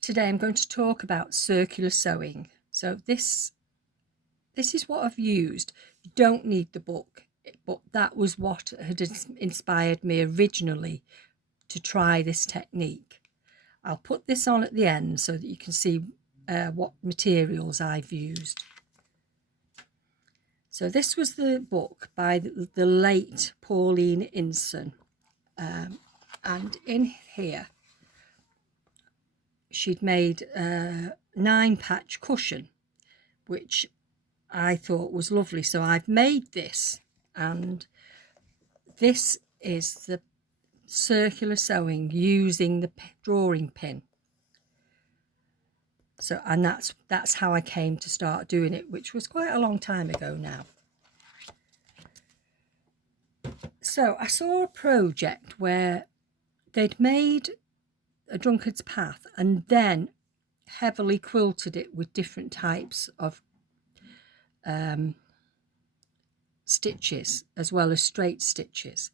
Today I'm going to talk about circular sewing. So this is what I've used. You don't need the book, but that was what had inspired me originally to try this technique. I'll put this on at the end so that you can see what materials I've used. So this was the book by the late Pauline Inson, and in here she'd made a 9-patch cushion, which I thought was lovely. So I've made this, and this is the circular sewing using the drawing pin. So, and that's how I came to start doing it, which was quite a long time ago now. So I saw a project where they'd made a drunkard's path and then heavily quilted it with different types of stitches as well as straight stitches.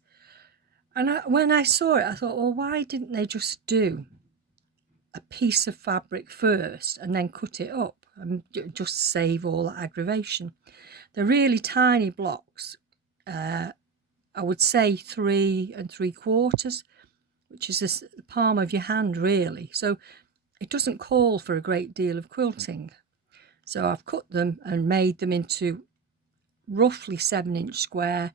And when I saw it, I thought, well, why didn't they just do a piece of fabric first and then cut it up and just save all that aggravation? They're really tiny blocks. I would say 3 3/4, which is the palm of your hand, really. So it doesn't call for a great deal of quilting. So I've cut them and made them into roughly 7-inch square,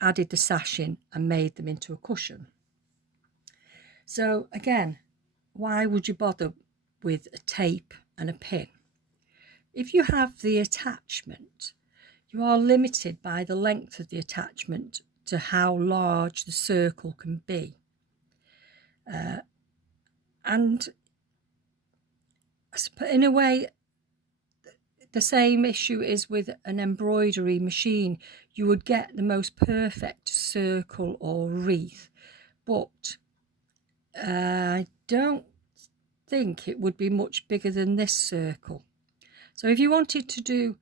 added the sash in and made them into a cushion. So again, why would you bother with a tape and a pin? If you have the attachment, you are limited by the length of the attachment to how large the circle can be. And in a way, the same issue is with an embroidery machine. You would get the most perfect circle or wreath, but I don't think it would be much bigger than this circle. So if you wanted to do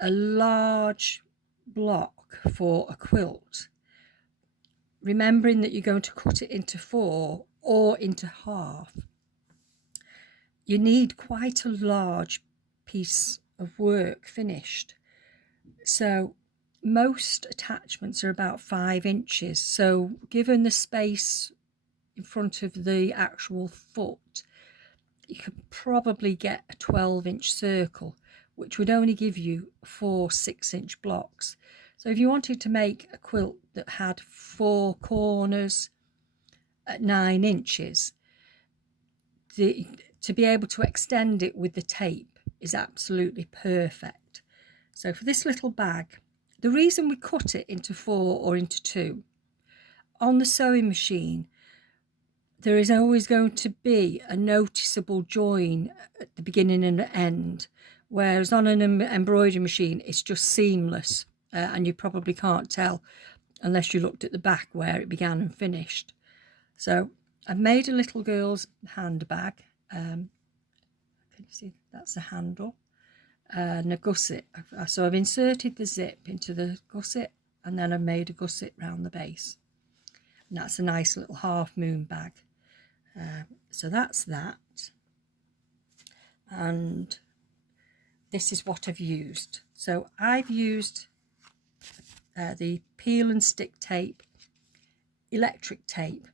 a large block for a quilt, remembering that you're going to cut it into 4 or into half, you need quite a large piece of work finished. So most attachments are about 5 inches. So given the space in front of the actual foot, you could probably get a 12-inch circle, which would only give you 4 6-inch blocks. So if you wanted to make a quilt that had 4 corners at 9 inches, to be able to extend it with the tape is absolutely perfect. So for this little bag, the reason we cut it into 4 or into 2, on the sewing machine, there is always going to be a noticeable join at the beginning and the end, whereas on an embroidery machine, it's just seamless, and you probably can't tell unless you looked at the back where it began and finished. So I've made a little girl's handbag. Can you see that's the handle, and a gusset. So I've inserted the zip into the gusset, and then I've made a gusset round the base, and that's a nice little half moon bag. So that's that, and this is what I've used. So I've used the peel and stick tape, electric tape,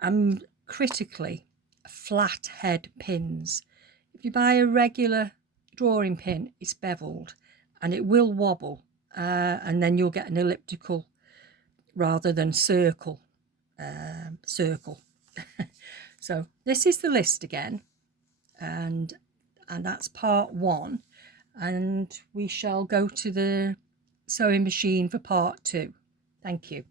and critically flat head pins. If you buy a regular drawing pin, it's beveled and it will wobble, and then you'll get an elliptical rather than circle. So this is the list again, and that's part 1, and we shall go to the sewing machine for part 2. Thank you.